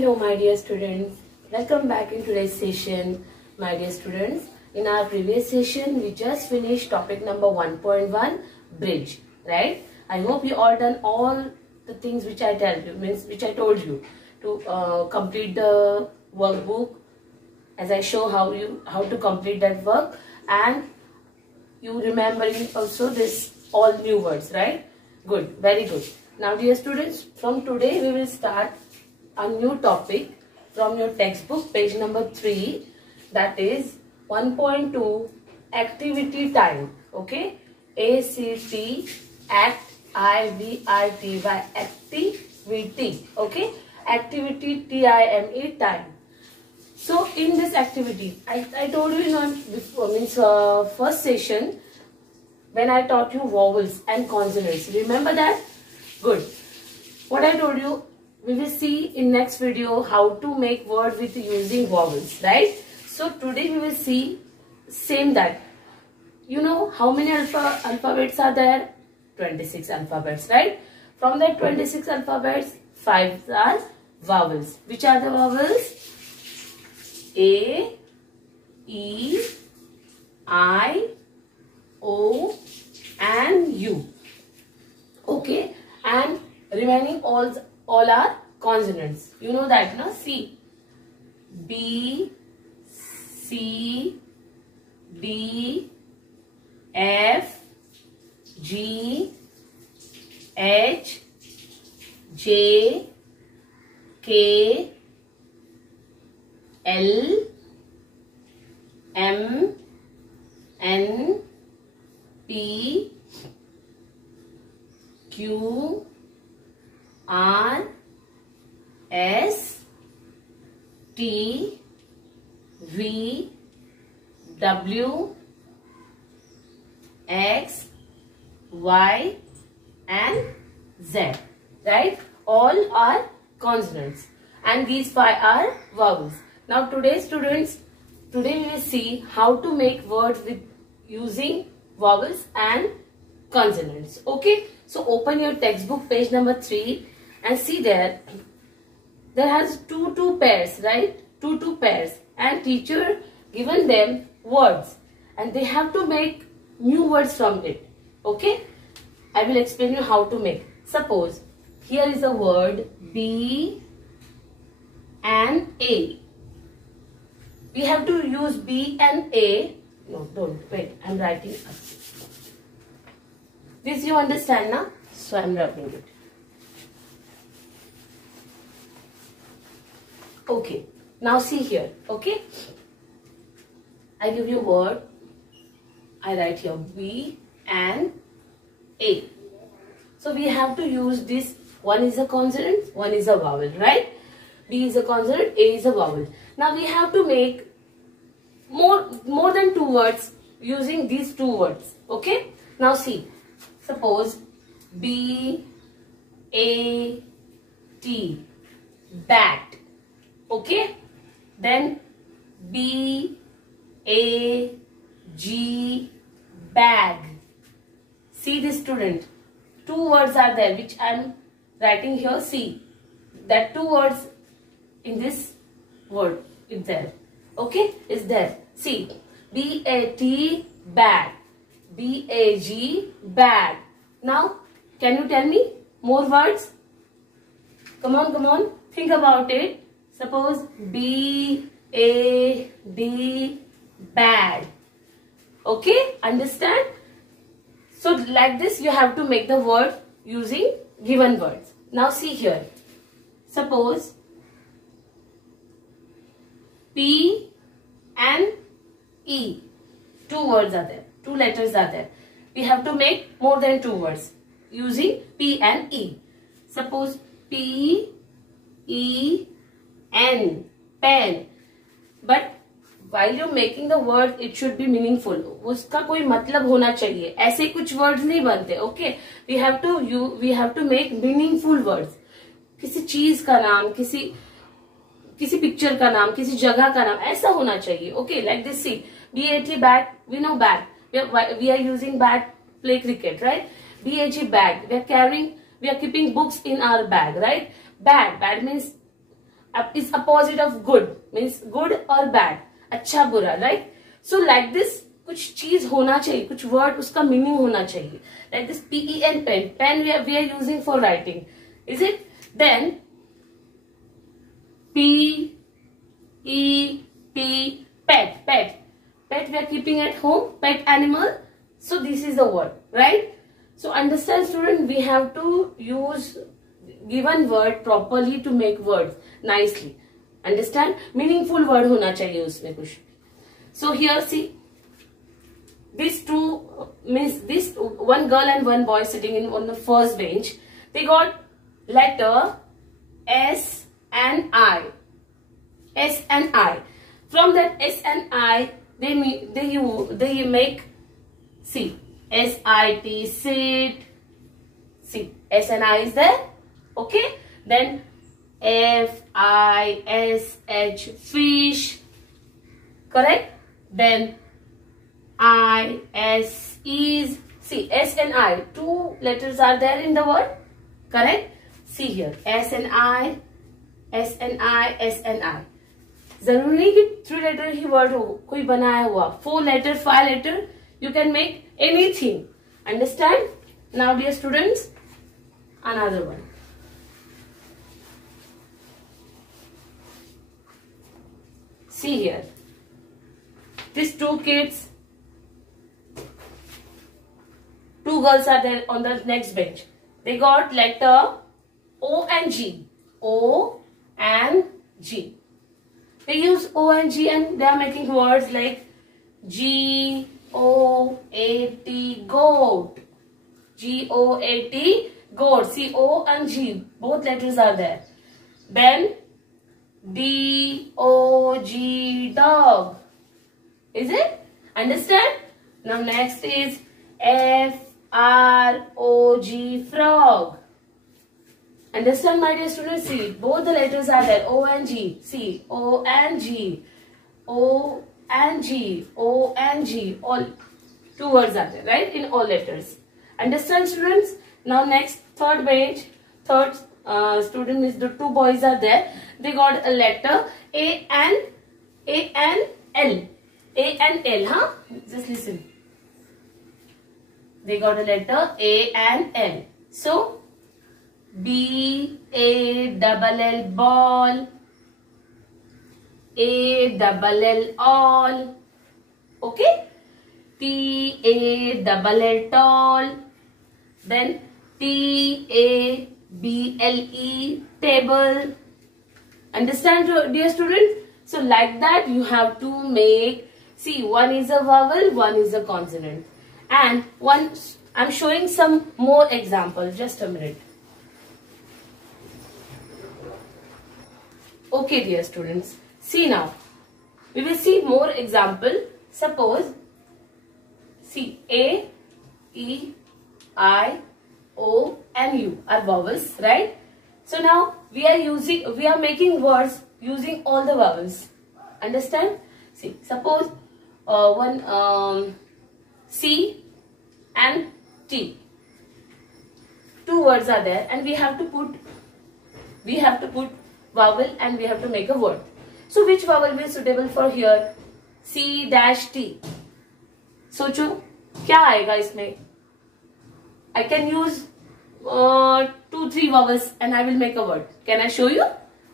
Hello my dear students, welcome back in today's session. My dear students, in our previous session we just finished topic number 1.1 bridge, right? I hope you all done all the things which I told you to complete the workbook, as I show how to complete that work, and you remembering also this all new words, right? Good, very good. Now dear students, from today we will start a new topic from your textbook, page number 3, that is 1.2 activity time. Okay, ACT, act, IVITY, activity. Okay, activity, TIME, time. So in this activity, I told you in first session when I taught you vowels and consonants. Remember that? Good. What I told you, we will see in next video how to make word with using vowels, right? So today we will see same that. You know how many alphabets are there? 26 alphabets, right? From that 26 alphabets, 5 are vowels. Which are the vowels? A, E, I, O and U. Okay, and remaining all are consonants. You know that, no? C, B, C, D, F, G, H, J, K, L, M, N, P, Q, R, S, T, V, W, X, Y and Z, right? All are consonants and these 5 are vowels. Now today students, today we will see how to make words with using vowels and consonants. Okay, so open your textbook, page number 3, and see there has two pairs, right? Two pairs, and teacher given them words and they have to make new words from it. Okay, I will explain you how to make. Suppose here is a word B and A. We have to use B and A. No, don't wait, I'm writing up. This you understand now? So I'm writing it. Okay, now see here. Okay, I give you a word. I write here B and A. So we have to use this. One is a consonant, one is a vowel, right? B is a consonant, A is a vowel. Now we have to make more than 2 words using these 2 words. Okay, now see. Suppose B, A, T, bat. Okay, then B, A, G, bag. See this student, 2 words are there which I am writing here. See that 2 words in this word is there. Okay, is there. See, B-A-T, bag. B-A-G, bag. Now, can you tell me more words? Come on, think about it. Suppose B-A-D, bag. Okay, understand? So, like this you have to make the word using given words. Now, see here. Suppose P and E. 2 words are there. 2 letters are there. We have to make more than 2 words using P and E. Suppose P, E, N, pen. But while you're making the word, it should be meaningful. उसका कोई मतलब होना चाहिए. ऐसे कुछ words नहीं बनते. Okay, we have to make meaningful words. किसी चीज का नाम, किसी पिक्चर का नाम, किसी जगह का नाम, ऐसा होना चाहिए. Okay, like this. See, BAT, bat. We know bat. We are using bat, play cricket, right? BAG, bag. We are keeping books in our bag, right? Bag means is opposite of good, means good or bad, अच्छा बुरा, right? So like this कुछ चीज होना चाहिए, कुछ word उसका meaning होना चाहिए. Like this pen, pen we are using for writing, is it? Then P E T, pet, we are keeping at home, pet animal. So this is the word, right? So understand student, we have to use given word properly to make words nicely. Understand? Meaningful word होना चाहिए उसमें कुछ. So here see, these two means this one girl and one boy sitting on the first bench. They got letter S and I. S and I. From that S and I, they make see SIT, sit. See, S and I is there. Okay. Then FISH, fish. Correct. Then IS is, see, S and I, two letters are there in the word. Correct. See here, S and I, S and I, S and I. जरूरी नहीं कि 3 letter ही word हो, कोई बनाया हुआ 4 letter, 5 letter, you can make anything. Understand? Now dear students, another one. See here, these two kids, 2 girls are there on the next bench. They got letter O and G. O and G. They use O and G and they are making words like G-O-A-T, goat. G-O-A-T, goat. See, O and G, both letters are there. Then D-O-G, dog. Is it? Understand? Now next is F-R-O-G, frog. Understand, my dear students? See, both the letters are there. O and G. See, O and G. O and G. O and G. All 2 words are there, right? In all letters. Understand, students? Now next, third bench. Third student is the 2 boys are there. They got a letter A and L. A and L, huh? Just listen. They got a letter A and L. So, B-A-double-L, ball. A-double-L, all. Okay? T-A-double-L, tall. Then T-A-B-L-E, table. Understand, dear students? So like that you have to make, see, one is a vowel, one is a consonant. And one, I'm showing some more examples. Just a minute. Okay, dear students. See now. We will see more example. Suppose, see, A, E, I, O and U are vowels, right? So now we are making words using all the vowels. Understand? See, suppose one C and T. 2 words are there and we have to put vowel and we have to make a word. So which vowel will be suitable for here? C-T. सोचो क्या आएगा इसमें? I can use 2-3 vowels and I will make a word. Can I show you?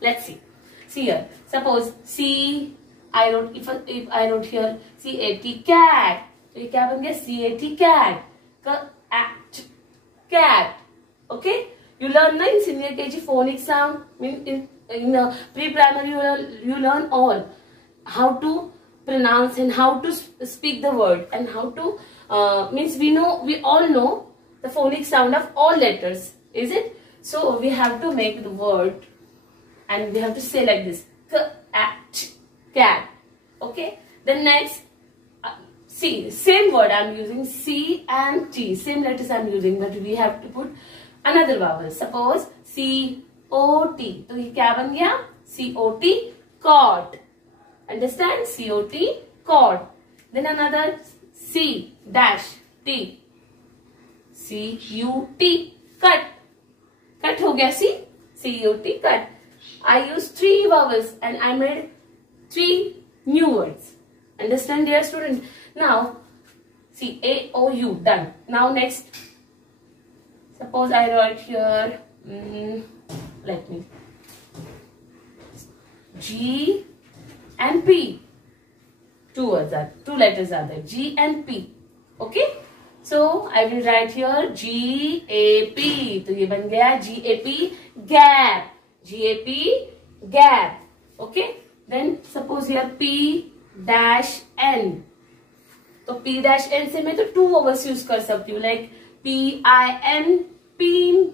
Let's see. See here. Suppose C. I wrote, if I wrote here C-A-T, cat. तो ये क्या बन गया? C-A-T, cat. Cat. Okay. You learn in senior KG phonic sound. In pre-primary you learn all how to pronounce and how to speak the word and how to means we all know the phonic sound of all letters, is it? So we have to make the word and we have to say like this, cat. Okay. Then next, C, same word I am using, C and T, same letters I am using, but we have to put another vowel. Suppose C-O-T, तो ये क्या बन गया? C-O-T, cot. Understand? C-O-T, cot. Then another C-T, C-U-T, cut. Cut हो गया C-U-T, cut. I used 3 vowels and I made 3 new words. Understand, dear student? Now, see, A, O, U, done. Now next, suppose I write here, let me, G and P. 2 letters are there, G and P. Okay? So, I will write here G-A-P. तो ये बन गया G-A-P, gap. G-A-P, gap. Okay? Then, suppose here P-N. तो P-N से मैं तो 2 vowels use कर सकती हूँ, like P-I-N, pin.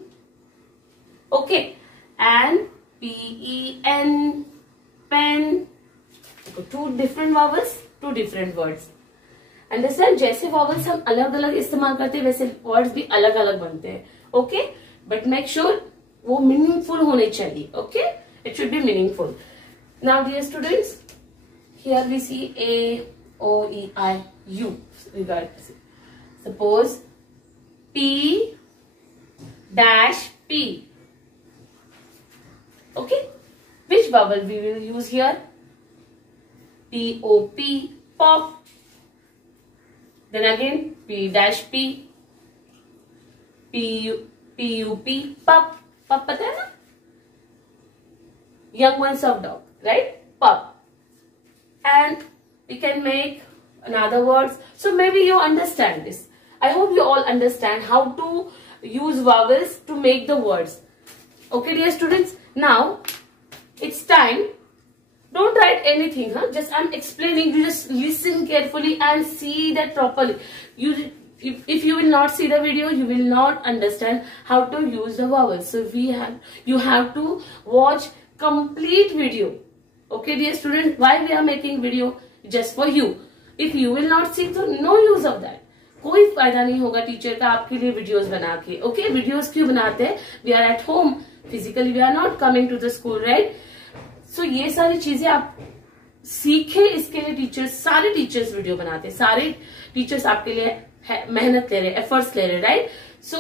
Okay? And P-E-N, pen. 2 different vowels, 2 different words. Understand? जैसे वॉवल्स हम अलग अलग इस्तेमाल करते हैं वैसे वर्ड्स भी अलग अलग बनते हैं. ओके, बट मेक श्योर वो मीनिंगफुल होने चाहिए. Okay, it should be meaningful. Now dear students, here we see A, O, E, I, U. Suppose P dash P. Okay, which vowel we will use here? P-O-P, pop. Then again, P dash P, P-U-P, pup. Pup पता है ना? Young ones of dog, right? Pup. And we can make another words. So maybe you understand this. I hope you all understand how to use vowels to make the words. Okay, dear students. Now, it's time. Don't write anything, huh? Just I'm explaining. You just listen carefully and see that properly. If you will not see the video, you will not understand how to use the vowels. So you have to watch complete video. Okay, dear student. Why we are making video? Just for you. If you will not see, so no use of that. कोई फायदा नहीं होगा teacher का आपके लिए videos बना के. Okay, videos क्यों बनाते हैं? We are at home. Physically we are not coming to the school, right? So ये सारी चीजें आप सीखे, इसके लिए सारे टीचर्स वीडियो बनाते हैं. सारे टीचर्स आपके लिए मेहनत ले रहे, एफर्ट्स ले रहे, राइट? सो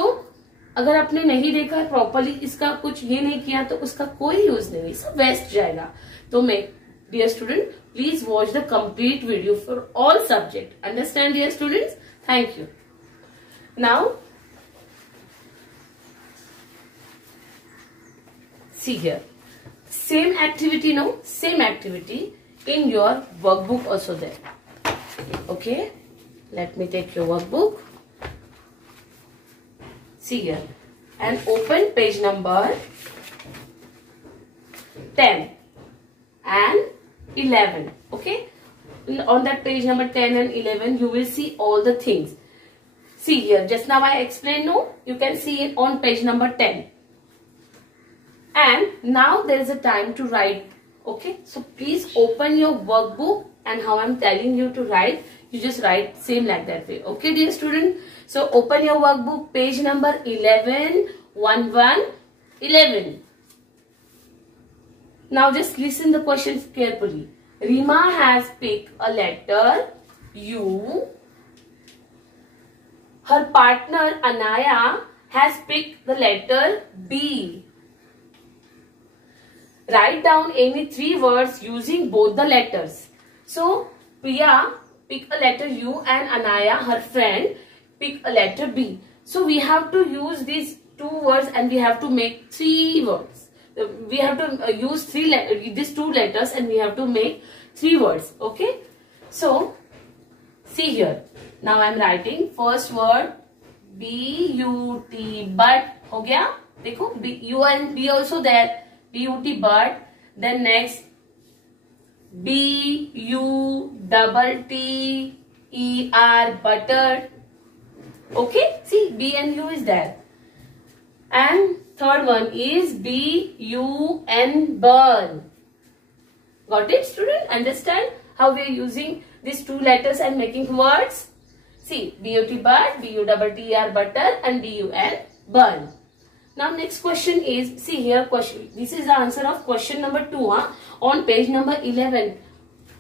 अगर आपने नहीं देखा प्रॉपरली, इसका कुछ ये नहीं किया, तो उसका कोई यूज नहीं, सब वेस्ट जाएगा. तो मैं, dear student, please watch the complete video for all subject. Understand, dear students? Thank you. Now, see here. Same activity now. Same activity in your workbook also there. Okay. Let me take your workbook. See here. And open page number 10 and 11. Okay. On that page number 10 and 11, you will see all the things. See here. Just now I explained, no? You can see it on page number 10. And now there is a time to write. Okay. So please open your workbook, and how I'm telling you to write, you just write same like that way. Okay, dear student. So open your workbook, page number 11, 11. Now just listen the questions carefully. Rima has picked a letter U. Her partner Anaya has picked the letter B. Write down any 3 words using both the letters. So Priya picked a letter U and Anaya, her friend, picked a letter B. So we have to use these 2 words and we have to make 3 words. We have to use these 2 letters and we have to make 3 words. Okay. So see here. Now I am writing first word B-U-T, but. हो गया? देखो, U and B also there. B-U-T, but. Then next B-U-T-T-E-R, butter. Okay. See, B and U is there. And third one is B-U-N, burn. Got it, student? Understand how we are using these 2 letters and making words? See, B-U-T, but, B-U-T-T-E-R, butter, and B-U-N, burn. Now next question is, see here question, this is the answer of question number 2, huh? On page number 11.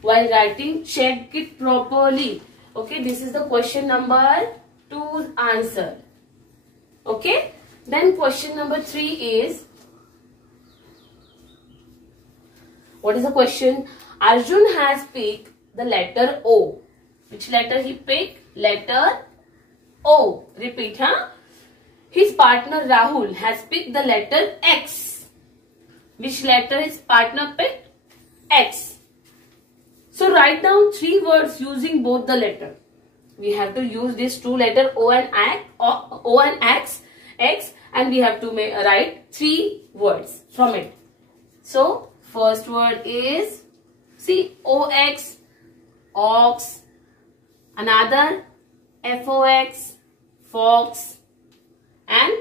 While writing, check it properly. Okay, this is the question number 2's answer. Okay. Then question number 3 is, What is the question? Arjun has picked the letter O. Which letter he picked? Letter O. Repeat, huh? His partner Rahul has picked the letter X. Which letter his partner picked? X. So write down 3 words using both the letter. We have to use these 2 letters O and X, and we have to write 3 words from it. So first word is, see, OX, ox. Another FOX, fox. And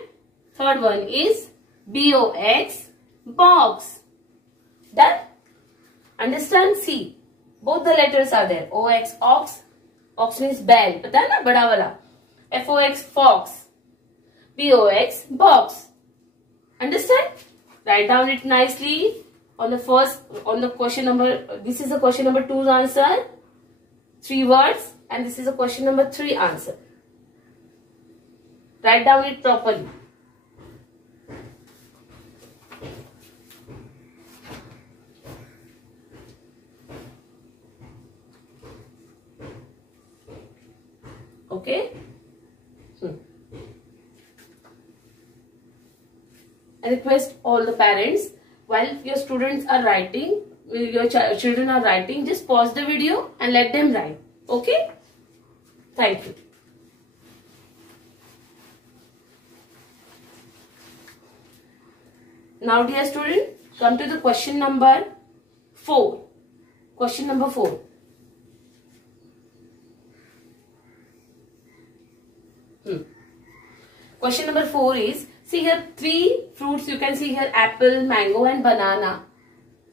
third one is BOX, box. Done? Understand? See, both the letters are there. OX, ox. Ox means bell. पता है ना, बड़ा वाला. FOX, fox. BOX, box. Understand? Write down it nicely on the question number. This is the question number 2's answer. 3 words, and this is the question number 3 answer. Write down it properly. Okay? I request all the parents, while your students are writing, your children are writing, just pause the video and let them write. Okay? Thank you. Now, dear student, come to the question number 4. Question number 4. Question number 4 is, see here 3 fruits you can see here, apple, mango and banana.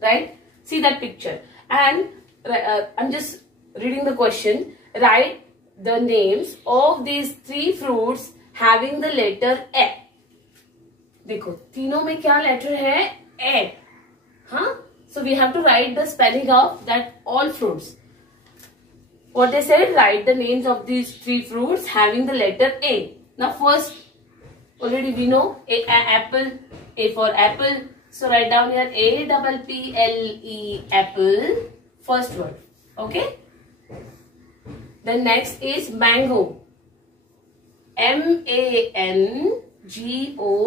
Right? See that picture. And I'm just reading the question. Write the names of these 3 fruits having the letter A. देखो तीनों में क्या letter है? A. Huh? So we have to write the spelling of that all fruits. What they said, write the names of these 3 fruits having the letter A. Now first, already we know apple, A for apple. So write down here APPLE, apple, first word. Okay. Then next is mango. MANGO,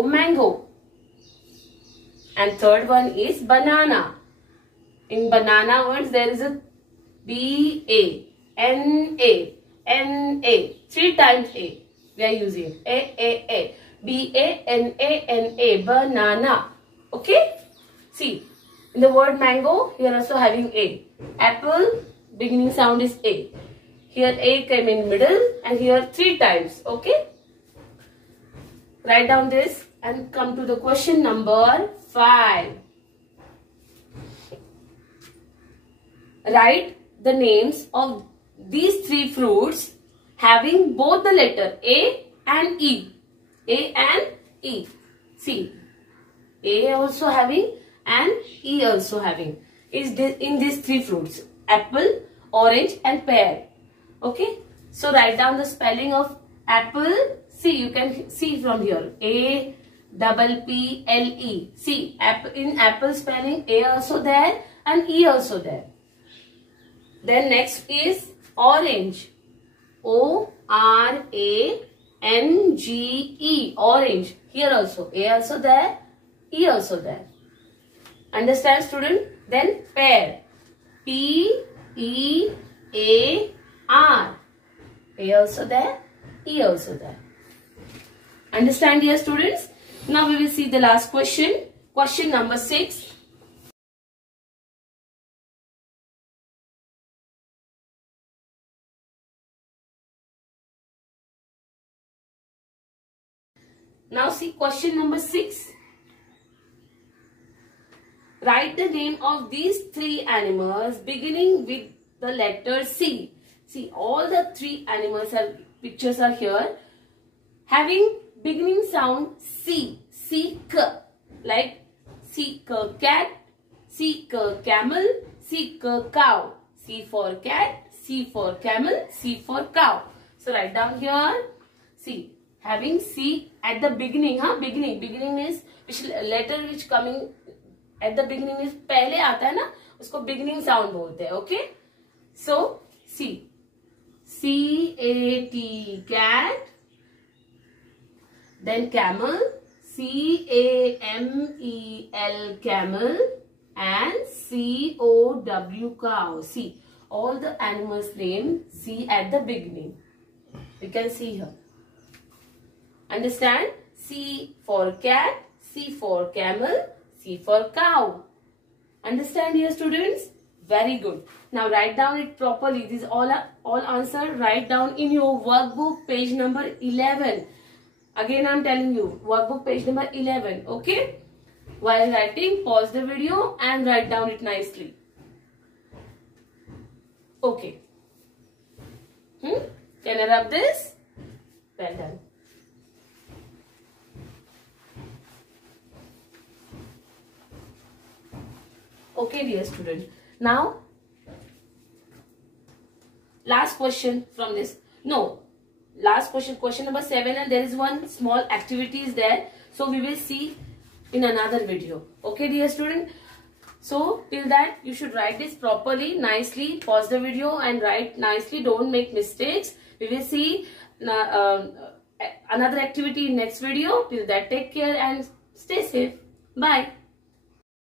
mango. And third one is banana. In banana words there is a BANA. 3 times A. We are using A. BANANA, banana. Okay? See, in the word mango, here also having A. Apple, beginning sound is A. Here A came in middle and here 3 times. Okay? Write down this and come to the question number 5. Write the names of these 3 fruits having both the letter A and E. A and E. See, A also having and E also having. Is in these 3 fruits. Apple, orange and pear. Okay. So write down the spelling of apple. See, you can see from here. APPLE. See, in apple spelling A also there and E also there. Then next is orange. ORANGE. Orange. Here also. A also there. E also there. Understand, student? Then pear. PEAR. A also there. E also there. Understand, dear students? Now we will see the last question. Question number 6. Now see question number 6. Write the name of these 3 animals beginning with the letter C. See, all the 3 animals pictures are here having beginning sound C. C-K. Like C-K cat, C-K camel, C-K cow. C for cat, C for camel, C for cow. So write down here. See, having C at the beginning. Beginning means which letter which coming at the beginning is पहले आता है ना, उसको beginning sound बोलते हैं. Okay, so C, CAT cat, then camel, CAMEL camel, and COW cow. See, all the animals name C at the beginning. You can see here. Understand? C for cat, C for camel, C for cow. Understand, dear students? Very good. Now write down it properly. These all answer. Write down in your workbook page number 11. Again I am telling you, workbook page number 11. Okay? While writing, pause the video and write down it nicely. Okay. Can I rub this? Well done. Okay, dear student. Now, last question from this. No, last question, question number 7, and there is one small activity is there. So we will see in another video. Okay, dear student. So till that, you should write this properly, nicely. Pause the video and write nicely. Don't make mistakes. We will see another activity in next video. Till that, take care and stay safe. Bye.